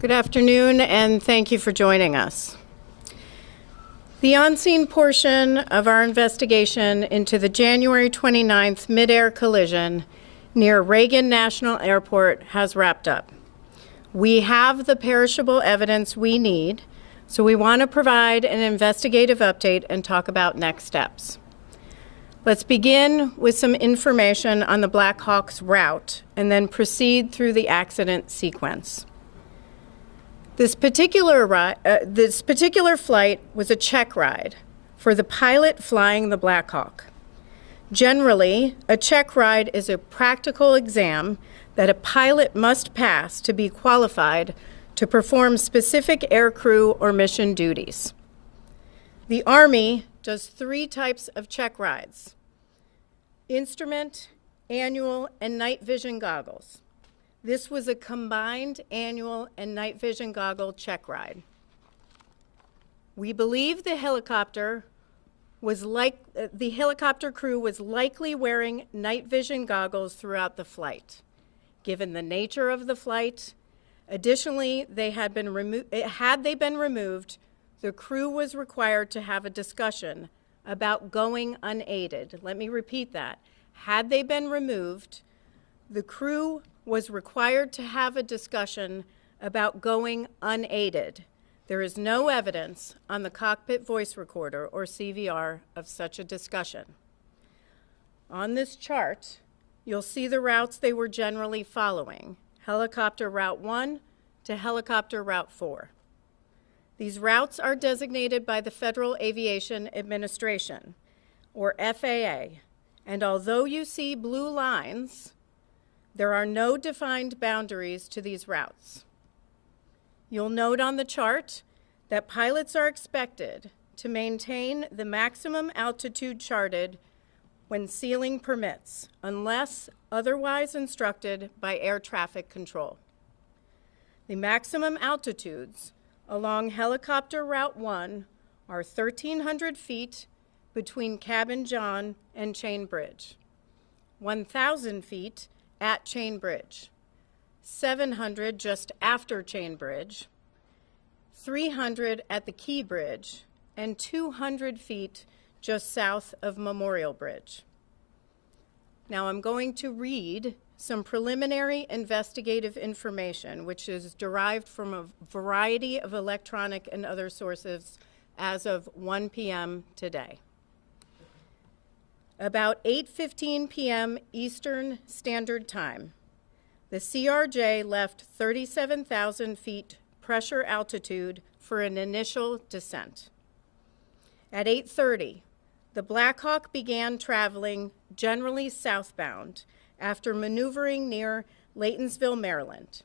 Good afternoon, and thank you for joining us. The on-scene portion of our investigation into the January 29th mid-air collision near Reagan National Airport has wrapped up. We have the perishable evidence we need, so we want to provide an investigative update and talk about next steps. Let's begin with some information on the Black Hawk's route and then proceed through the accident sequence. This particular flight was a check ride for the pilot flying the Black Hawk. Generally, a check ride is a practical exam that a pilot must pass to be qualified to perform specific aircrew or mission duties. The Army does 3 types of check rides: instrument, annual, and night vision goggles. This was a combined annual and night vision goggle check ride. We believe the helicopter crew was likely wearing night vision goggles throughout the flight. Given the nature of the flight, additionally, had they been removed, the crew was required to have a discussion about going unaided. Let me repeat that. Had they been removed, the crew was required to have a discussion about going unaided. There is no evidence on the cockpit voice recorder, or CVR, of such a discussion. On this chart, you'll see the routes they were generally following: helicopter route 1 to helicopter route 4. These routes are designated by the Federal Aviation Administration, or FAA, and although you see blue lines, there are no defined boundaries to these routes. You'll note on the chart that pilots are expected to maintain the maximum altitude charted when ceiling permits, unless otherwise instructed by air traffic control. The maximum altitudes along helicopter route 1 are 1,300 feet between Cabin John and Chain Bridge, 1,000 feet at Chain Bridge, 700 just after Chain Bridge, 300 at the Key Bridge, and 200 feet just south of Memorial Bridge. Now I'm going to read some preliminary investigative information, which is derived from a variety of electronic and other sources as of 1 p.m. today. About 8:15 p.m. Eastern Standard Time, the CRJ left 37,000 feet pressure altitude for an initial descent. At 8:30, the Black Hawk began traveling generally southbound after maneuvering near Laytonsville, Maryland.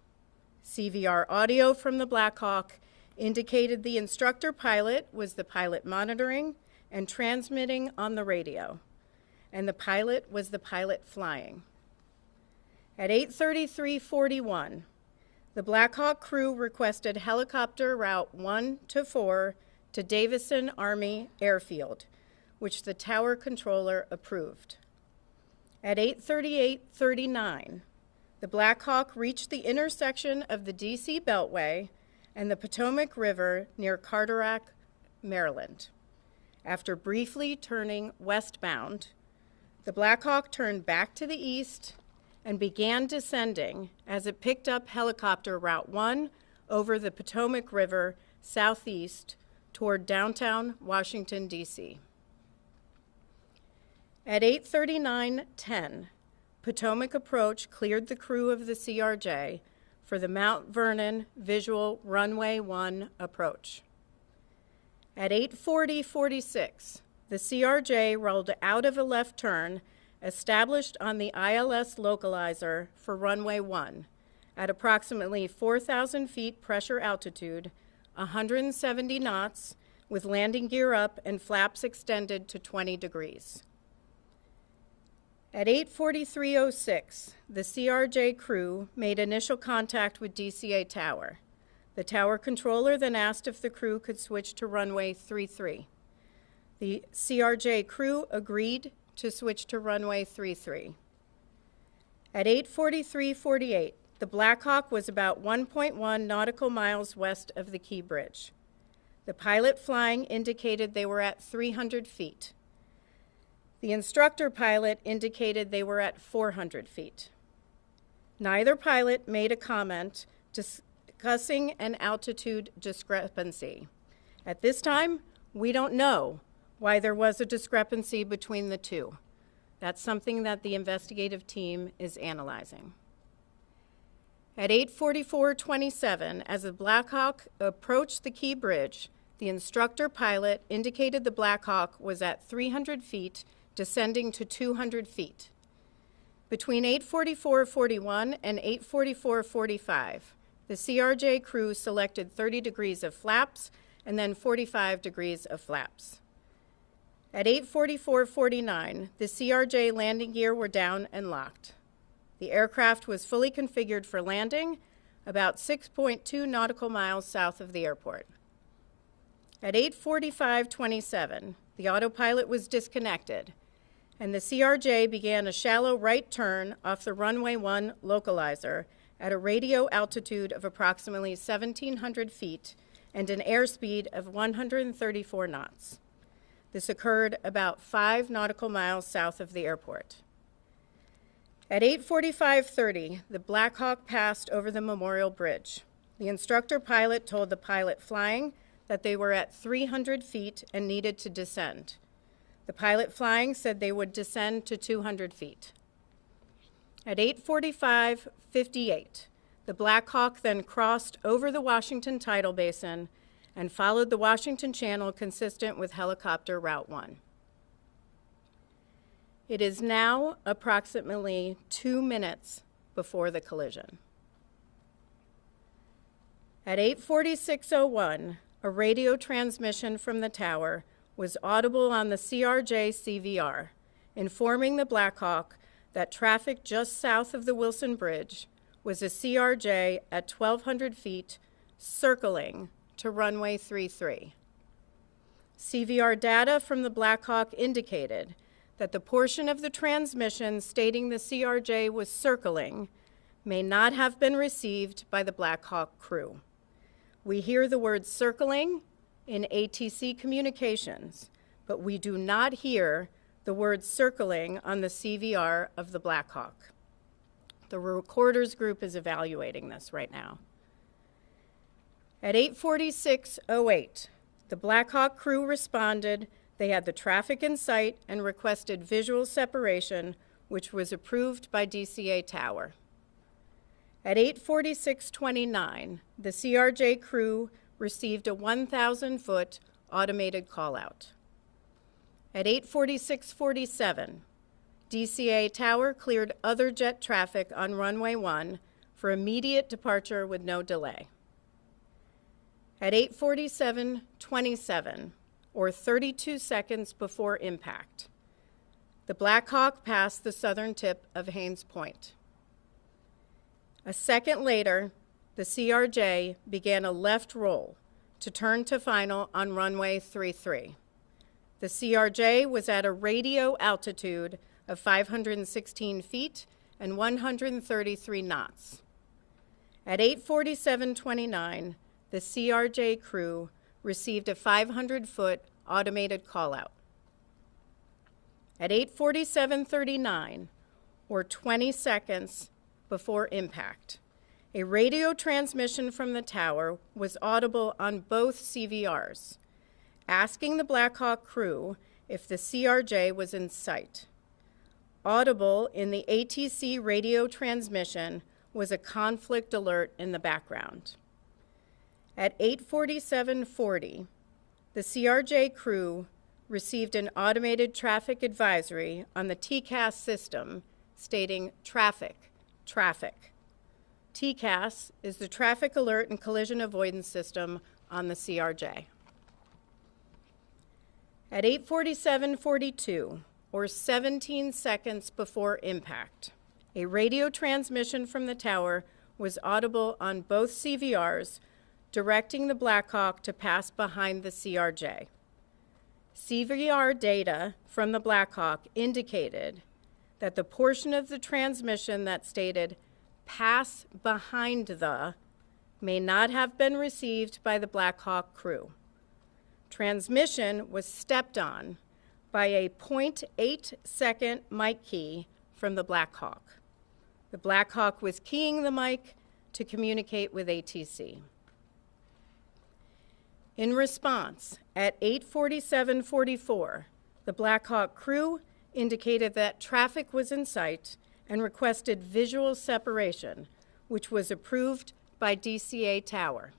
CVR audio from the Black Hawk indicated the instructor pilot was the pilot monitoring and transmitting on the radio, and the pilot was the pilot flying. At 8:33:41, the Black Hawk crew requested helicopter route 1 to 4 to Davison Army Airfield, which the tower controller approved. At 8:38:39, the Black Hawk reached the intersection of the DC Beltway and the Potomac River near Carteret, Maryland. After briefly turning westbound, the Black Hawk turned back to the east and began descending as it picked up helicopter route 1 over the Potomac River southeast toward downtown Washington, D.C. At 8:39:10, Potomac approach cleared the crew of the CRJ for the Mount Vernon Visual Runway 1 approach. At 8:40:46, the CRJ rolled out of a left turn established on the ILS localizer for runway 1 at approximately 4,000 feet pressure altitude, 170 knots, with landing gear up and flaps extended to 20 degrees. At 8:43:06, the CRJ crew made initial contact with DCA Tower. The tower controller then asked if the crew could switch to runway 33. The CRJ crew agreed to switch to runway 33. At 8:43:48, the Black Hawk was about 1.1 nautical miles west of the Key Bridge. The pilot flying indicated they were at 300 feet. The instructor pilot indicated they were at 400 feet. Neither pilot made a comment discussing an altitude discrepancy. At this time, we don't know why there was a discrepancy between the two. That's something that the investigative team is analyzing. At 8:44:27, as the Black Hawk approached the Key Bridge, the instructor pilot indicated the Black Hawk was at 300 feet, descending to 200 feet. Between 8:44:41 and 8:44:45, the CRJ crew selected 30 degrees of flaps and then 45 degrees of flaps. At 8:44:49, the CRJ landing gear were down and locked. The aircraft was fully configured for landing about 6.2 nautical miles south of the airport. At 8:45:27, the autopilot was disconnected, and the CRJ began a shallow right turn off the runway 1 localizer at a radio altitude of approximately 1,700 feet and an airspeed of 134 knots. This occurred about 5 nautical miles south of the airport. At 8:45:30, the Black Hawk passed over the Memorial Bridge. The instructor pilot told the pilot flying that they were at 300 feet and needed to descend. The pilot flying said they would descend to 200 feet. At 8:45:58, the Black Hawk then crossed over the Washington Tidal Basin and followed the Washington Channel consistent with helicopter Route 1. It is now approximately 2 minutes before the collision. At 8:46:01, a radio transmission from the tower was audible on the CRJ CVR, informing the Black Hawk that traffic just south of the Wilson Bridge was a CRJ at 1,200 feet circling to runway 33. CVR data from the Black Hawk indicated that the portion of the transmission stating the CRJ was circling may not have been received by the Black Hawk crew. We hear the word circling in ATC communications, but we do not hear the word circling on the CVR of the Black Hawk. The recorders group is evaluating this right now. At 8:46:08, the Black Hawk crew responded. They had the traffic in sight and requested visual separation, which was approved by DCA Tower. At 8:46:29, the CRJ crew received a 1,000-foot automated call-out. At 8:46:47, DCA Tower cleared other jet traffic on runway 1 for immediate departure with no delay. At 8:47:27, or 32 seconds before impact, the Black Hawk passed the southern tip of Haines Point. A second later, the CRJ began a left roll to turn to final on runway 33. The CRJ was at a radio altitude of 516 feet and 133 knots. At 8:47:29, the CRJ crew received a 500-foot automated call-out. At 8:47:39, or 20 seconds before impact, a radio transmission from the tower was audible on both CVRs, asking the Black Hawk crew if the CRJ was in sight. Audible in the ATC radio transmission was a conflict alert in the background. At 8:47:40, the CRJ crew received an automated traffic advisory on the TCAS system stating traffic, traffic. TCAS is the Traffic Alert and Collision Avoidance System on the CRJ. At 8:47:42, or 17 seconds before impact, a radio transmission from the tower was audible on both CVRs, directing the Black Hawk to pass behind the CRJ. CVR data from the Black Hawk indicated that the portion of the transmission that stated pass behind the may not have been received by the Black Hawk crew. Transmission was stepped on by a 0.8-second mic key from the Black Hawk. The Black Hawk was keying the mic to communicate with ATC. In response, at 8:47:44, the Black Hawk crew indicated that traffic was in sight and requested visual separation, which was approved by DCA Tower.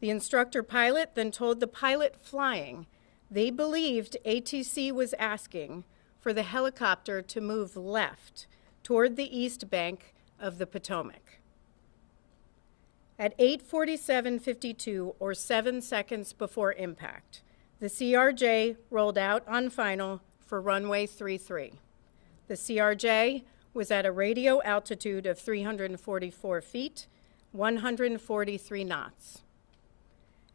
The instructor pilot then told the pilot flying they believed ATC was asking for the helicopter to move left toward the east bank of the Potomac. At 8:47:52, or 7 seconds before impact, the CRJ rolled out on final for runway 33. The CRJ was at a radio altitude of 344 feet, 143 knots.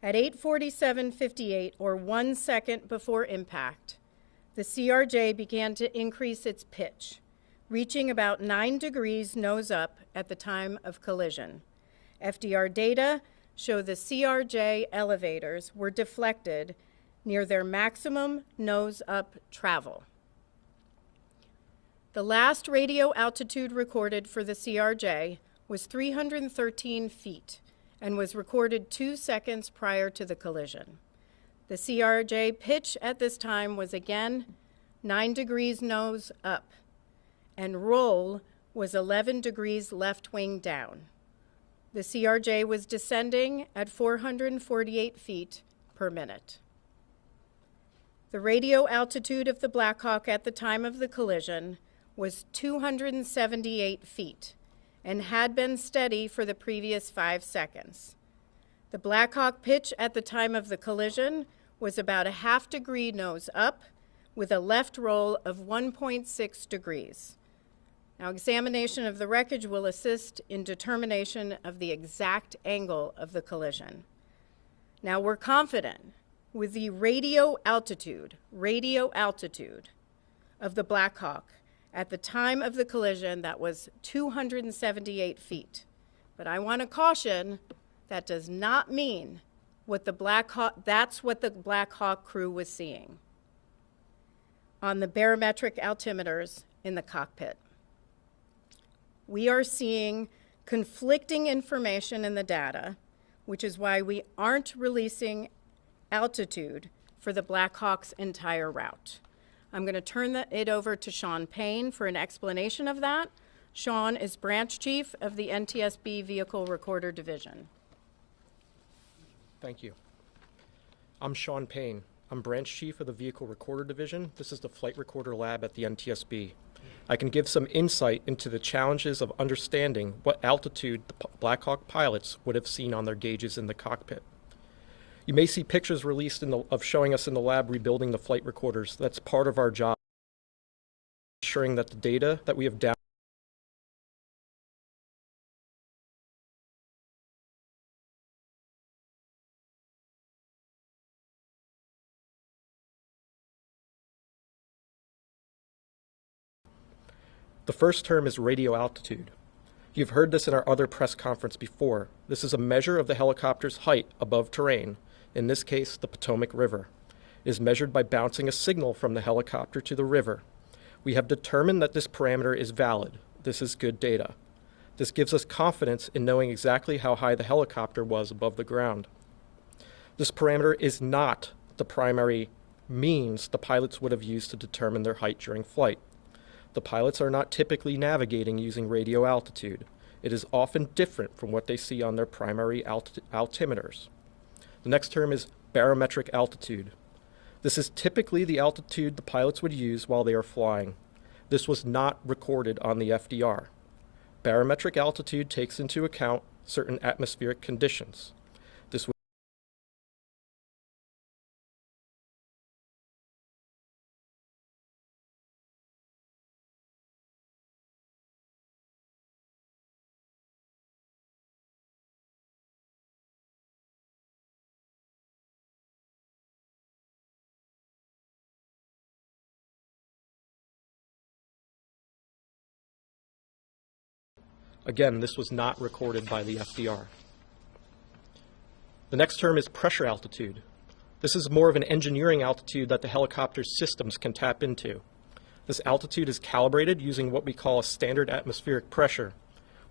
At 8:47:58, or 1 second before impact, the CRJ began to increase its pitch, reaching about 9 degrees nose up at the time of collision. FDR data show the CRJ elevators were deflected near their maximum nose up travel. The last radio altitude recorded for the CRJ was 313 feet and was recorded 2 seconds prior to the collision. The CRJ pitch at this time was again 9 degrees nose up, and roll was 11 degrees left wing down. The CRJ was descending at 448 feet per minute. The radio altitude of the Black Hawk at the time of the collision was 278 feet and had been steady for the previous 5 seconds. The Black Hawk pitch at the time of the collision was about a half degree nose up with a left roll of 1.6 degrees. Now, examination of the wreckage will assist in determination of the exact angle of the collision. Now, we're confident with the radio altitude of the Black Hawk at the time of the collision that was 278 feet. But I want to caution, that does not mean that's what the Black Hawk crew was seeing on the barometric altimeters in the cockpit. We are seeing conflicting information in the data, which is why we aren't releasing altitude for the Black Hawk's entire route. I'm going to turn it over to Sean Payne for an explanation of that. Sean is branch chief of the NTSB Vehicle Recorder Division. Thank you. I'm Sean Payne. I'm branch chief of the Vehicle Recorder Division. This is the flight recorder lab at the NTSB. I can give some insight into the challenges of understanding what altitude the Black Hawk pilots would have seen on their gauges in the cockpit. You may see pictures released of showing us in the lab rebuilding the flight recorders. That's part of our job, ensuring that the data that we have down. The first term is radio altitude. You've heard this in our other press conference before. This is a measure of the helicopter's height above terrain, in this case, the Potomac River. It is measured by bouncing a signal from the helicopter to the river. We have determined that this parameter is valid. This is good data. This gives us confidence in knowing exactly how high the helicopter was above the ground. This parameter is not the primary means the pilots would have used to determine their height during flight. The pilots are not typically navigating using radio altitude. It is often different from what they see on their primary altimeters. The next term is barometric altitude. This is typically the altitude the pilots would use while they are flying. This was not recorded on the FDR. Barometric altitude takes into account certain atmospheric conditions. This would Again, this was not recorded by the FDR. The next term is pressure altitude. This is more of an engineering altitude that the helicopter's systems can tap into. This altitude is calibrated using what we call a standard atmospheric pressure.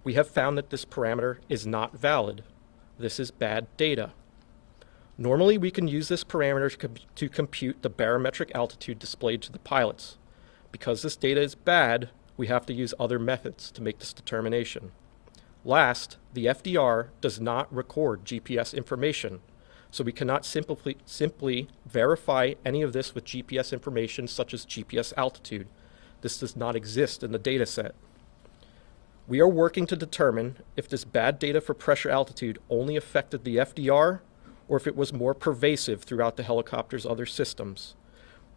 We have found that this parameter is not valid. This is bad data. Normally, we can use this parameter to compute the barometric altitude displayed to the pilots. Because this data is bad, we have to use other methods to make this determination. Last, the FDR does not record GPS information, so we cannot simply verify any of this with GPS information such as GPS altitude. This does not exist in the data set. We are working to determine if this bad data for pressure altitude only affected the FDR or if it was more pervasive throughout the helicopter's other systems.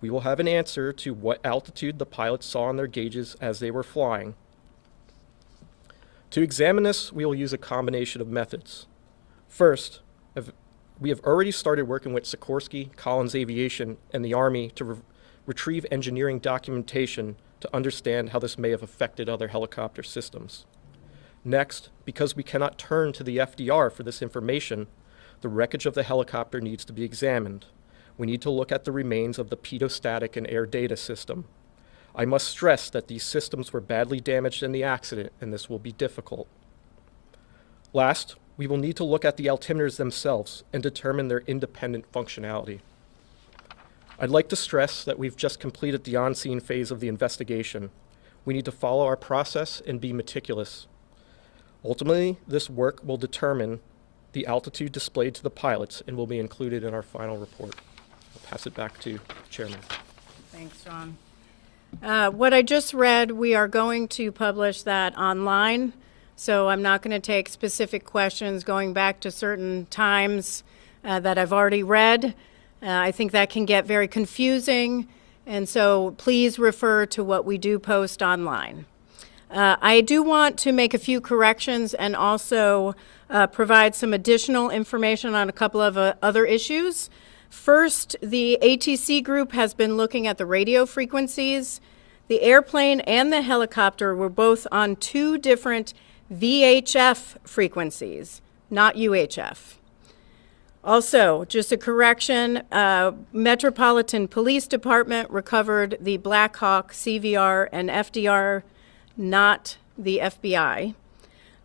We will have an answer to what altitude the pilots saw on their gauges as they were flying. To examine this, we will use a combination of methods. First, we have already started working with Sikorsky, Collins Aviation, and the Army to retrieve engineering documentation to understand how this may have affected other helicopter systems. Next, because we cannot turn to the FDR for this information, the wreckage of the helicopter needs to be examined. We need to look at the remains of the pedostatic and air data system. I must stress that these systems were badly damaged in the accident, and this will be difficult. Last, we will need to look at the altimeters themselves and determine their independent functionality. I'd like to stress that we've just completed the on-scene phase of the investigation. We need to follow our process and be meticulous. Ultimately, this work will determine the altitude displayed to the pilots and will be included in our final report. I'll pass it back to the Chairman. Thanks, John. What I just read, we are going to publish that online, so I'm not going to take specific questions going back to certain times that I've already read. I think that can get very confusing, and so please refer to what we do post online. I do want to make a few corrections and also provide some additional information on a couple of other issues. First, the ATC group has been looking at the radio frequencies. The airplane and the helicopter were both on two different VHF frequencies, not UHF. Also, just a correction, Metropolitan Police Department recovered the Black Hawk CVR and FDR, not the FBI.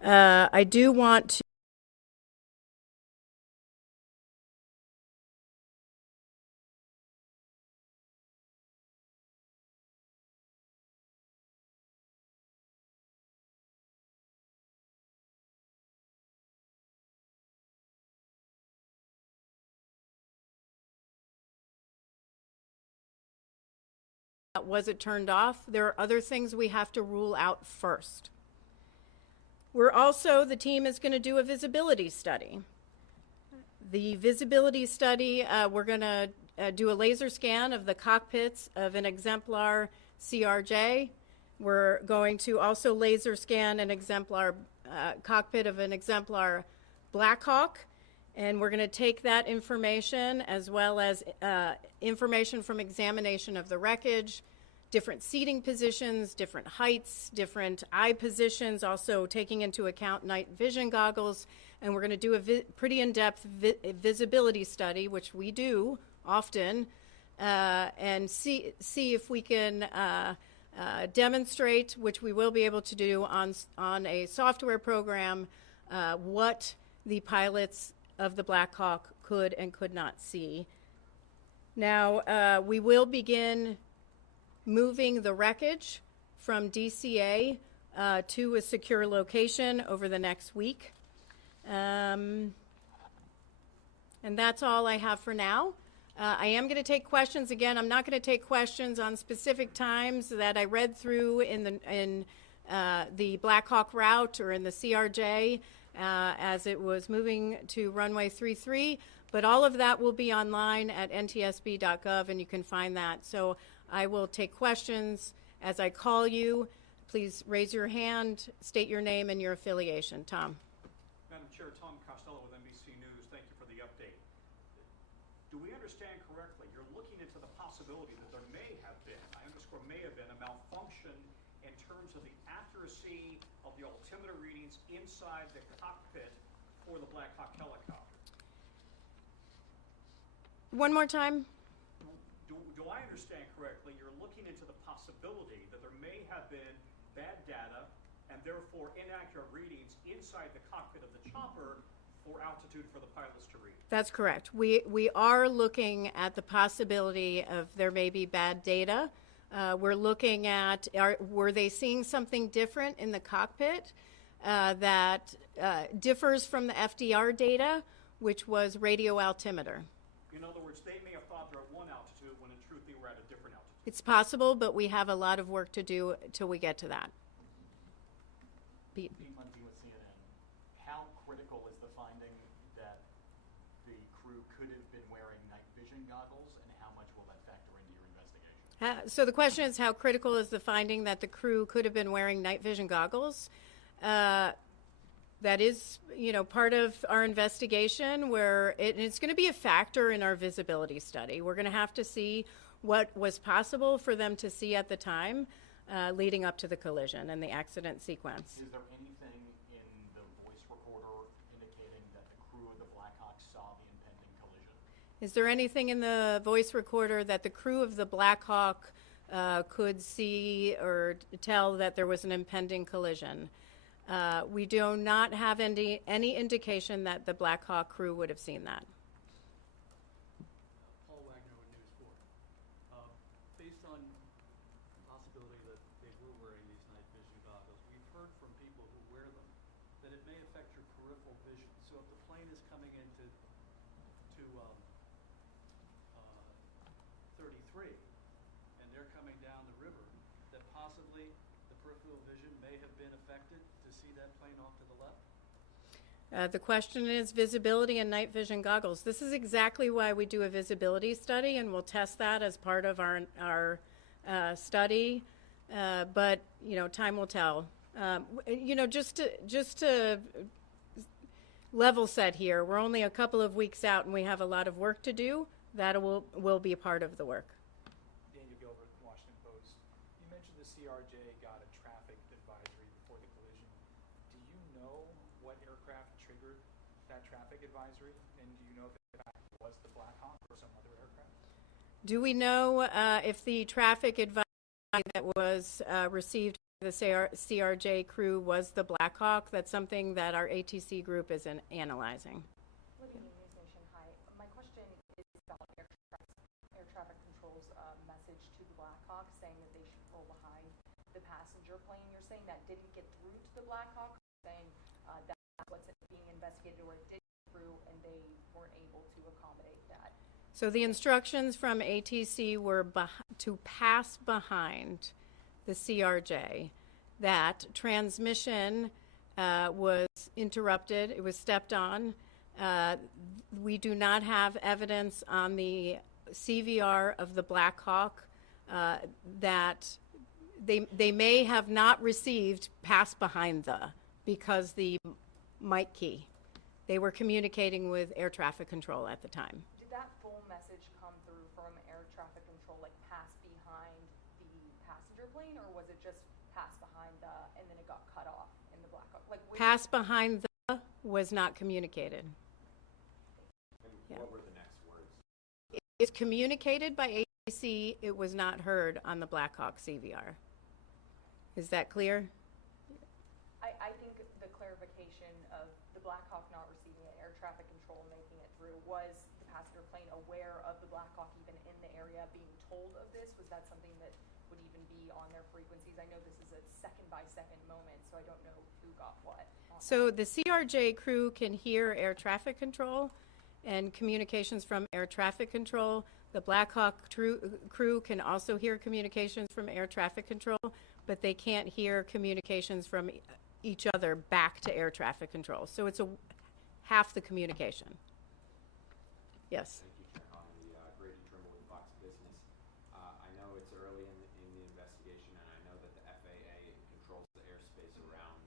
I do want to was it turned off? There are other things we have to rule out first. The team is going to do a visibility study. The visibility study, we're going to do a laser scan of the cockpits of an exemplar CRJ. We're going to also laser scan an exemplar cockpit of an exemplar Black Hawk. And we're going to take that information as well as information from examination of the wreckage, different seating positions, different heights, different eye positions, also taking into account night vision goggles. And we're going to do a pretty in-depth visibility study, which we do often, and see if we can demonstrate, which we will be able to do on a software program, what the pilots of the Black Hawk could and could not see. Now, we will begin moving the wreckage from DCA to a secure location over the next week. And that's all I have for now. I am going to take questions. Again, I'm not going to take questions on specific times that I read through in the Black Hawk route or in the CRJ as it was moving to runway 33, but all of that will be online at ntsb.gov, and you can find that. So I will take questions as I call you. Please raise your hand, state your name and your affiliation. Tom. Madam Chair, Tom Costello with NBC News. Thank you for the update. Do we understand correctly, you're looking into the possibility that there may have been, I underscore may have been, a malfunction in terms of the accuracy of the altimeter readings inside the cockpit for the Black Hawk helicopter. One more time. Do I understand correctly, you're looking into the possibility that there may have been bad data and therefore inaccurate readings inside the cockpit of the chopper for altitude for the pilots to read? That's correct. We are looking at the possibility of there may be bad data. We're looking at, were they seeing something different in the cockpit that differs from the FDR data, which was radio altimeter? In other words, they may have thought they're at one altitude when in truth they were at a different altitude. It's possible, but we have a lot of work to do till we get to that. Pete. Pete Mundy with CNN. How critical is the finding that the crew could have been wearing night vision goggles, and how much will that factor into your investigation? So the question is, how critical is the finding that the crew could have been wearing night vision goggles? That is, part of our investigation, where it's going to be a factor in our visibility study. We're going to have to see what was possible for them to see at the time leading up to the collision and the accident sequence. Is there anything in the voice recorder indicating that the crew of the Black Hawk saw the impending collision? Is there anything in the voice recorder that the crew of the Black Hawk could see or tell that there was an impending collision? We do not have any indication that the Black Hawk crew would have seen that. Paul Wagner with News 4. Based on the possibility that they were wearing these night vision goggles, we've heard from people who wear them that it may affect your peripheral vision. So if the plane is coming into 33 and they're coming down the river, that possibly the peripheral vision may have been affected to see that plane off to the left? The question is visibility and night vision goggles. This is exactly why we do a visibility study, and we'll test that as part of our study. But time will tell. Just to level set here, we're only a couple of weeks out, and we have a lot of work to do. That will be a part of the work. Daniel Gilbert, Washington Post. You mentioned the CRJ got a traffic advisory before the collision. Do you know what aircraft triggered that traffic advisory? And do you know if it was the Black Hawk or some other aircraft? Do we know if the traffic advisory that was received by the CRJ crew was the Black Hawk? That's something that our ATC group is analyzing. Saying that they should pull behind the passenger plane. You're saying that didn't get through to the Black Hawk, saying that's what's being investigated, or it did get through and they weren't able to accommodate that. So the instructions from ATC were to pass behind the CRJ. That transmission was interrupted. It was stepped on. We do not have evidence on the CVR of the Black Hawk that they may have not received pass behind because the mic key. They were communicating with air traffic control at the time. Did that full message come through from air traffic control, like pass behind the passenger plane, or was it just pass behind and then it got cut off in the Black Hawk? Pass behind was not communicated. And what were the next words? It's communicated by ATC. It was not heard on the Black Hawk CVR. Is that clear? I think the clarification of the Black Hawk not receiving it, air traffic control making it through, was the passenger plane aware of the Black Hawk even in the area being told of this? Was that something that would even be on their frequencies? I know this is a second-by-second moment, so I don't know who got what. So the CRJ crew can hear air traffic control and communications from air traffic control. The Black Hawk crew can also hear communications from air traffic control, but they can't hear communications from each other back to air traffic control. So it's half the communication. Yes. Thank you, Chair Hahn. Grady Trimble with Fox Business. I know it's early in the investigation, and I know that the FAA controls the airspace around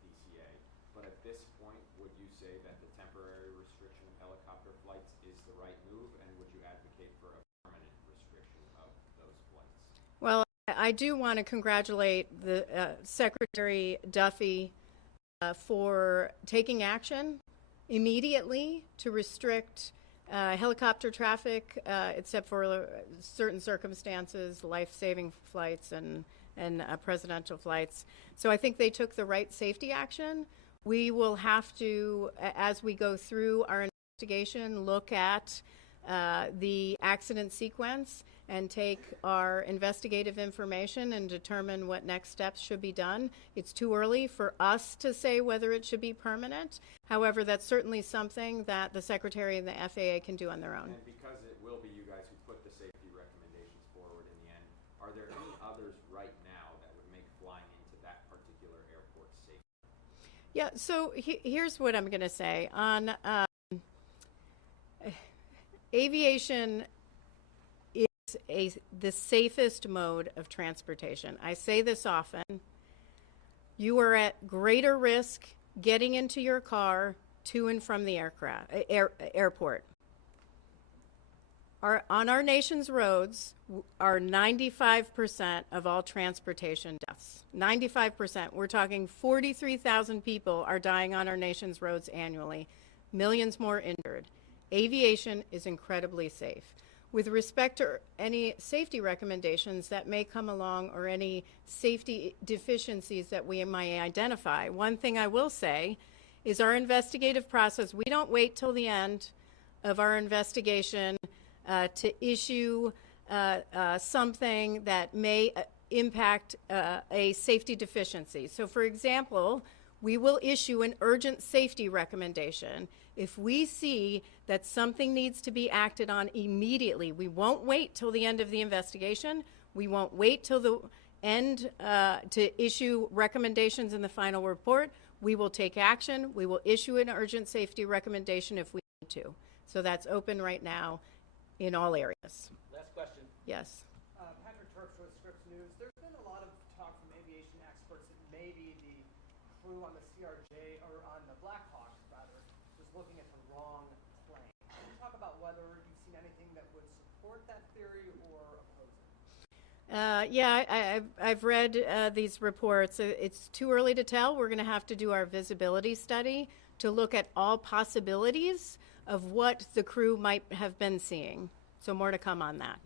DCA. But at this point, would you say that the temporary restriction of helicopter flights is the right move, and would you advocate for a permanent restriction of those flights? Well, I do want to congratulate the Secretary Duffy for taking action immediately to restrict helicopter traffic, except for certain circumstances, life-saving flights and presidential flights. So I think they took the right safety action. We will have to, as we go through our investigation, look at the accident sequence and take our investigative information and determine what next steps should be done. It's too early for us to say whether it should be permanent. However, that's certainly something that the Secretary and the FAA can do on their own. And because it will be you guys who put the safety recommendations forward in the end, are there any others right now that would make flying into that particular airport safe? Yeah, so here's what I'm going to say. On aviation is the safest mode of transportation. I say this often. You are at greater risk getting into your car to and from the airport. On our nation's roads are 95% of all transportation deaths. 95%. We're talking 43,000 people are dying on our nation's roads annually, millions more injured. Aviation is incredibly safe. With respect to any safety recommendations that may come along or any safety deficiencies that we might identify, one thing I will say is our investigative process, we don't wait till the end of our investigation to issue something that may impact a safety deficiency. So for example, we will issue an urgent safety recommendation if we see that something needs to be acted on immediately. We won't wait till the end of the investigation. We won't wait till the end to issue recommendations in the final report. We will take action. We will issue an urgent safety recommendation if we need to. So that's open right now in all areas. Last question. Yes. Patrick Turks with Scripps News. There's been a lot of talk from aviation experts that maybe the crew on the CRJ, or on the Black Hawk, rather, was looking at the wrong plane. Can you talk about whether you've seen anything that would support that theory or oppose it? Yeah, I've read these reports. It's too early to tell. We're going to have to do our visibility study to look at all possibilities of what the crew might have been seeing. So more to come on that.